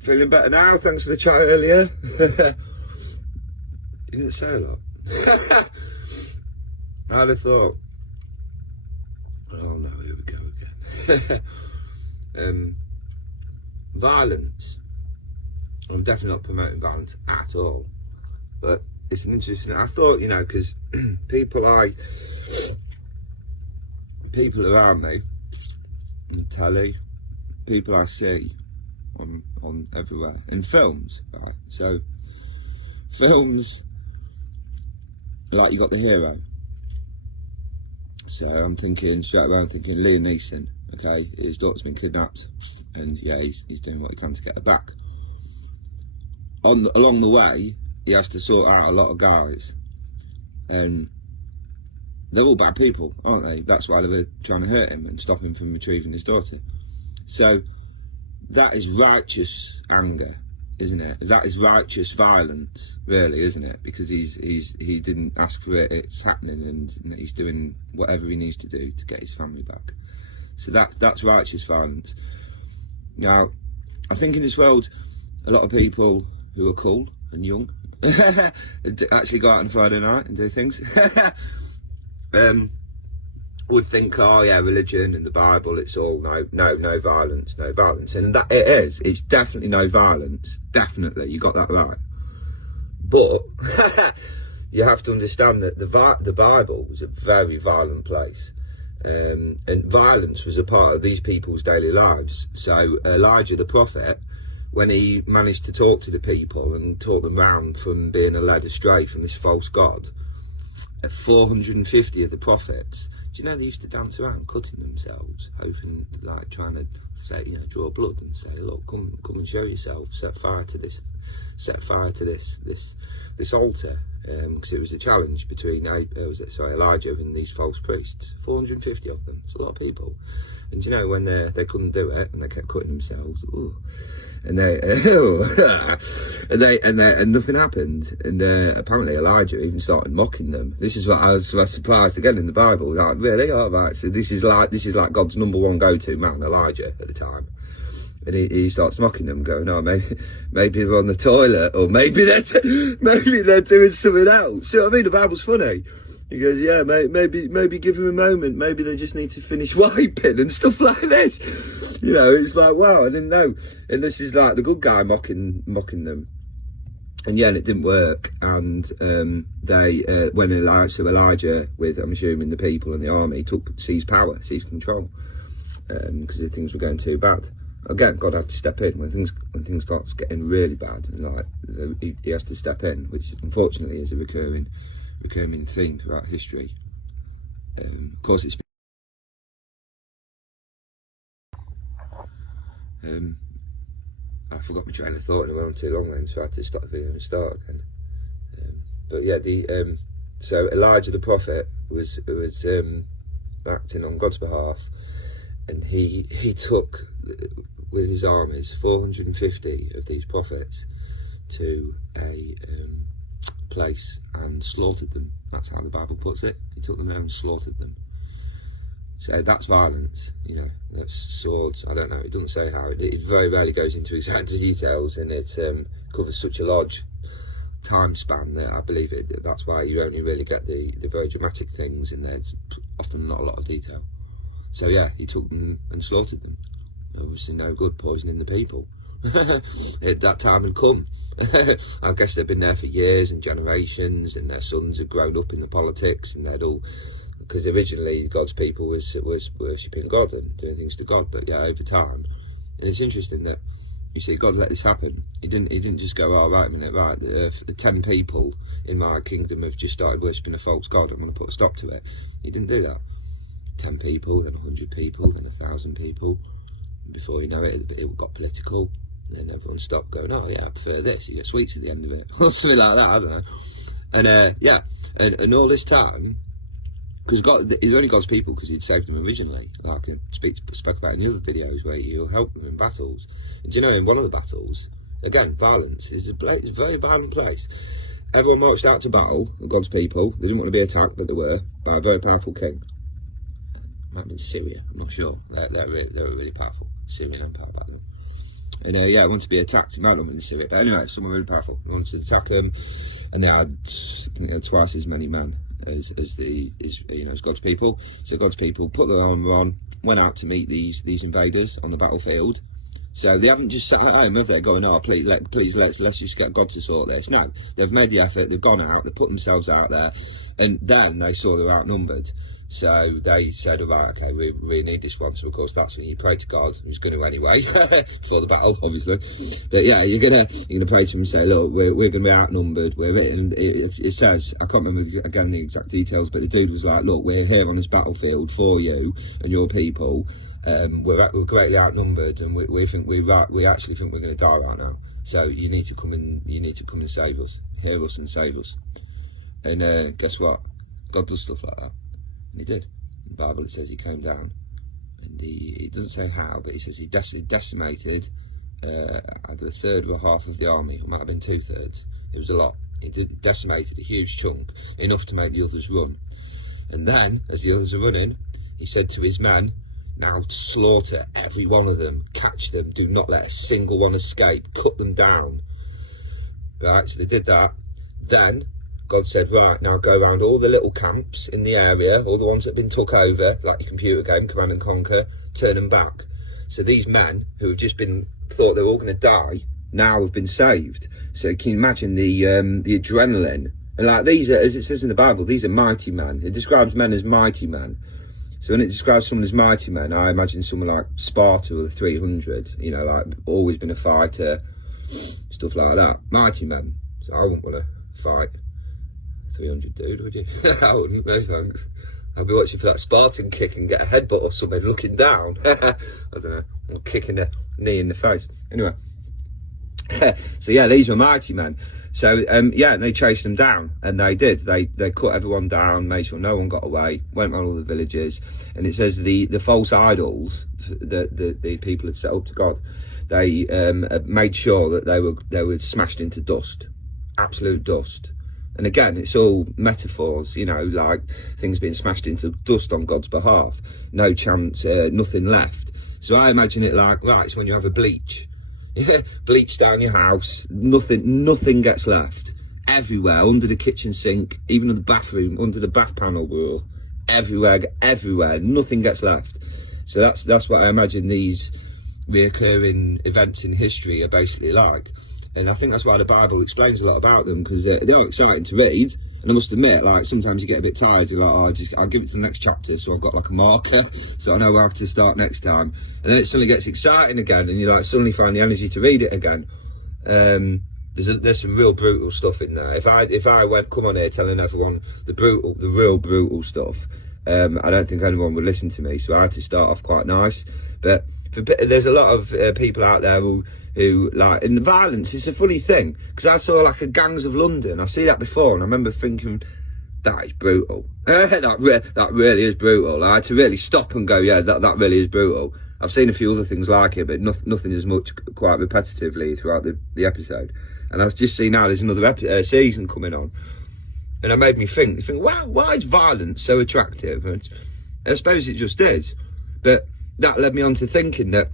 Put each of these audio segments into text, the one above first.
Feeling better now, thanks for the chat earlier. You didn't say a lot. I'd have thought, oh no, here we go again. Violence. I'm definitely not promoting violence at all. But it's an interesting, I thought, you know, because people around me, on telly, people I see on everywhere, in films, right? So, films, like you got the hero. So I'm thinking, straight away I'm thinking Liam Neeson, okay? His daughter's been kidnapped, and yeah, he's doing what he can to get her back. Along the way, he has to sort out a lot of guys, and they're all bad people, aren't they? That's why they were trying to hurt him and stop him from retrieving his daughter. So that is righteous anger, isn't it? That is righteous violence, really, isn't it? Because he didn't ask for it, it's happening, and he's doing whatever he needs to do to get his family back. So that's righteous violence. Now, I think in this world, a lot of people who are cool and young actually go out on Friday night and do things. Would think, oh yeah, religion and the Bible, it's all no violence, no violence, and that it is. It's definitely no violence. Definitely, you got that right. But you have to understand that the Bible was a very violent place, and violence was a part of these people's daily lives. So Elijah the prophet, when he managed to talk to the people and talk them round from being led astray from this false god, 450 of the prophets, do you know they used to dance around cutting themselves, hoping, like, trying to say, you know, draw blood and say, look, come and show yourself, set fire to this altar, because it was a challenge between Elijah and these false priests. 450 of them. It's a lot of people. And you know, when they couldn't do it and they kept cutting themselves, ooh, and and nothing happened. And apparently Elijah even started mocking them. This is what I was surprised again in the Bible. Like, really? Oh, right. So this is like God's #1 go-to man, Elijah, at the time. And he starts mocking them, going, "Oh, maybe they're on the toilet, or maybe they're doing something else." See what I mean? The Bible's funny. He goes, "Yeah, maybe give them a moment. Maybe they just need to finish wiping and stuff like this." You know, it's like, wow, I didn't know. And this is like the good guy mocking them. And yeah, and it didn't work. And when Elijah, with, I'm assuming, the people and the army, seized control, because things were going too bad. Again, God had to step in when things starts getting really bad, and like he has to step in, which unfortunately is a recurring theme throughout history. Of course, it's I forgot my train of thought and I went on too long then, so I had to stop the video and start again. But yeah, so Elijah the prophet was acting on God's behalf, and he took with his armies 450 of these prophets to a place and slaughtered them. That's how the Bible puts it. He took them there and slaughtered them. So that's violence, you know, that's swords. I don't know, it doesn't say how. It very rarely goes into exact details, and it covers such a large time span that I believe that's why you only really get the very dramatic things, and there's often not a lot of detail. So yeah, he took them and slaughtered them. Obviously no good, poisoning the people. That time had come. I guess they've been there for years and generations, and their sons had grown up in the politics, and they'd all, because originally God's people was worshipping God and doing things to God, but yeah, over time. And it's interesting that you see God let this happen. He didn't just go, oh, right a minute, right, 10 people in my kingdom have just started worshipping a false god, I'm going to put a stop to it. He didn't do that. 10 people, then 100 people, then 1,000 people. Before you know it, it got political. Then everyone stopped going, oh yeah, I prefer this. You get sweets at the end of it, or something like that. I don't know. And yeah, and all this time, because God, it's only God's people because He'd saved them originally. Like I spoke about in the other videos, where He'll help them in battles. And do you know, in one of the battles, again, violence is it's a very violent place. Everyone marched out to battle, God's people. They didn't want to be attacked, but they were, by a very powerful king. Might have been Syria, I'm not sure. They were really powerful. Syrian Empire back then. And yeah, wanted to be attacked. It might not have been Syria, but anyway, someone really powerful. They wanted to attack them, and they had twice as many men as God's people. So God's people put their armour on, went out to meet these invaders on the battlefield. So they haven't just sat at home, have they, going, oh, please let's just get God to sort this. No, they've made the effort, they've gone out, they've put themselves out there, and then they saw they were outnumbered. So they said, right, okay, we really need this one. So of course that's when you pray to God, who's going to anyway, before the battle, obviously. But yeah, you're gonna pray to him and say, look, we're going to be outnumbered. It says, I can't remember again the exact details, but the dude was like, look, we're here on this battlefield for you and your people. We're greatly outnumbered, and we actually think we're going to die right now. So you need to come and save us, hear us and save us. And guess what? God does stuff like that, and he did. In the Bible it says he came down, and it doesn't say how, but he says he decimated either a third or a half of the army. It might have been 2/3. It was a lot. He decimated a huge chunk, enough to make the others run. And then, as the others are running, he said to his men, now slaughter every one of them, catch them, do not let a single one escape, cut them down. Right, so they did that. Then God said, right, now go around all the little camps in the area, all the ones that have been took over, like your computer game, Command and Conquer, turn them back. So these men who have just thought they were all going to die, now have been saved. So can you imagine the adrenaline? And like these are, as it says in the Bible, these are mighty men. It describes men as mighty men. So when it describes someone as mighty men, I imagine someone like Sparta or the 300, like always been a fighter, stuff like that. Mighty men. So I wouldn't want to fight 300 dude, would you? I wouldn't, no thanks. I'd be watching for that Spartan kick and get a headbutt or something looking down. I don't know, I'm kicking a knee in the face. Anyway. So yeah, these were mighty men. So yeah, they chased them down, and they did. They cut everyone down, made sure no one got away, went around all the villages, and it says the false idols that the people had set up to God, they made sure that they were smashed into dust, absolute dust. And again, it's all metaphors, like things being smashed into dust on God's behalf. No chance, nothing left. So I imagine it like, right, it's when you have a bleach. Bleach down your house, nothing gets left. Everywhere, under the kitchen sink, even in the bathroom, under the bath panel wall, everywhere, nothing gets left. So that's what I imagine these reoccurring events in history are basically like. And I think that's why the Bible explains a lot about them, because they are exciting to read. And I must admit, like, sometimes you get a bit tired. You're like, I'll give it to the next chapter, so I've got like a marker, so I know where to start next time. And then it suddenly gets exciting again, and you like suddenly find the energy to read it again. There's some real brutal stuff in there. If I went come on here telling everyone the real brutal stuff, I don't think anyone would listen to me. So I had to start off quite nice. But there's a lot of people out there who like, and violence is a funny thing, because I saw like a Gangs of London. I see that before, and I remember thinking, that is brutal. that really is brutal. I had to really stop and go, yeah, that really is brutal. I've seen a few other things like it, but nothing as much, quite repetitively throughout the episode. And I've just seen now there's another season coming on, and it made me think, wow, why is violence so attractive? And I suppose it just is, but that led me on to thinking that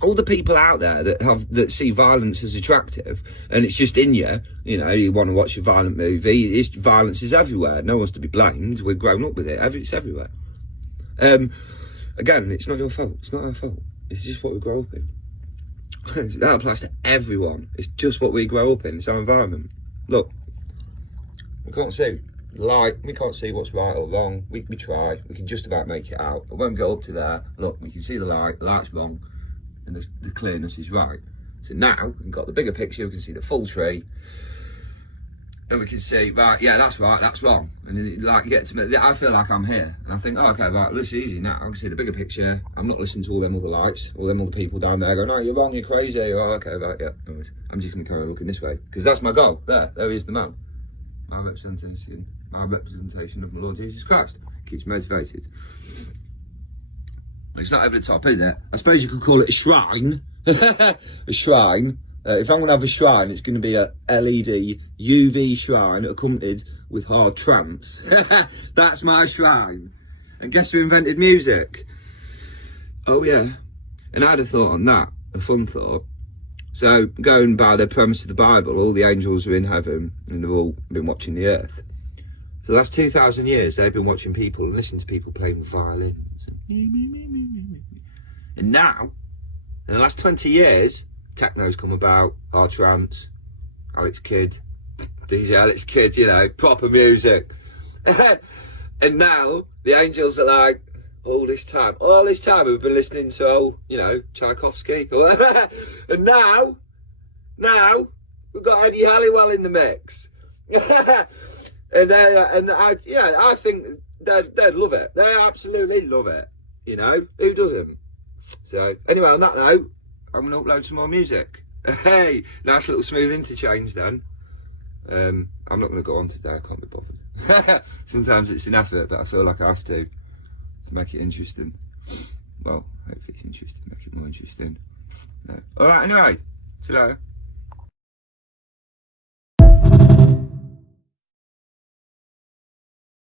all the people out there that see violence as attractive, and it's just in you, you want to watch a violent movie, violence is everywhere. No one's to be blamed. We've grown up with it. It's everywhere. Again, it's not your fault. It's not our fault. It's just what we grow up in. That applies to everyone. It's just what we grow up in. It's our environment. Look, we can't see light. We can't see what's right or wrong. We try. We can just about make it out. But when we go up to there, look, we can see the light. The light's wrong, and the clearness is right. So now we've got the bigger picture. We can see the full tree, and we can see, right, yeah, that's right, that's wrong. And then, like, you get to me, I feel like I'm here, and I think, oh, okay, right, this is easy now. I can see the bigger picture. I'm not listening to all them other lights, all them other people down there going, no, you're wrong, you're crazy. Oh, okay, right, yeah. I'm just going to carry on looking this way, because that's my goal. There he is, the man. My representation of my Lord Jesus Christ keeps me motivated. It's not over the top, is it? I suppose you could call it a shrine. A shrine. If I'm going to have a shrine, it's going to be a LED UV shrine accompanied with hard trance. That's my shrine. And guess who invented music? Oh yeah. And I had a thought on that, a fun thought. So going by the premise of the Bible, all the angels are in heaven and they've all been watching the earth. For the last 2,000 years, they've been watching people and listening to people playing violins. And now, in the last 20 years, techno's come about, our trance, Alex Kidd, DJ Alex Kidd, you know, proper music. And now, the angels are like, all this time we've been listening to, you know, Tchaikovsky. And now, we've got Eddie Halliwell in the mix. And I think they'd love it. They absolutely love it. You know, who doesn't? So, anyway, on that note, I'm going to upload some more music. Hey, nice little smooth interchange then. I'm not going to go on today, I can't be bothered. Sometimes it's an effort, but I feel like I have to make it interesting. Well, hopefully it's interesting, make it more interesting. Alright, anyway, see you later.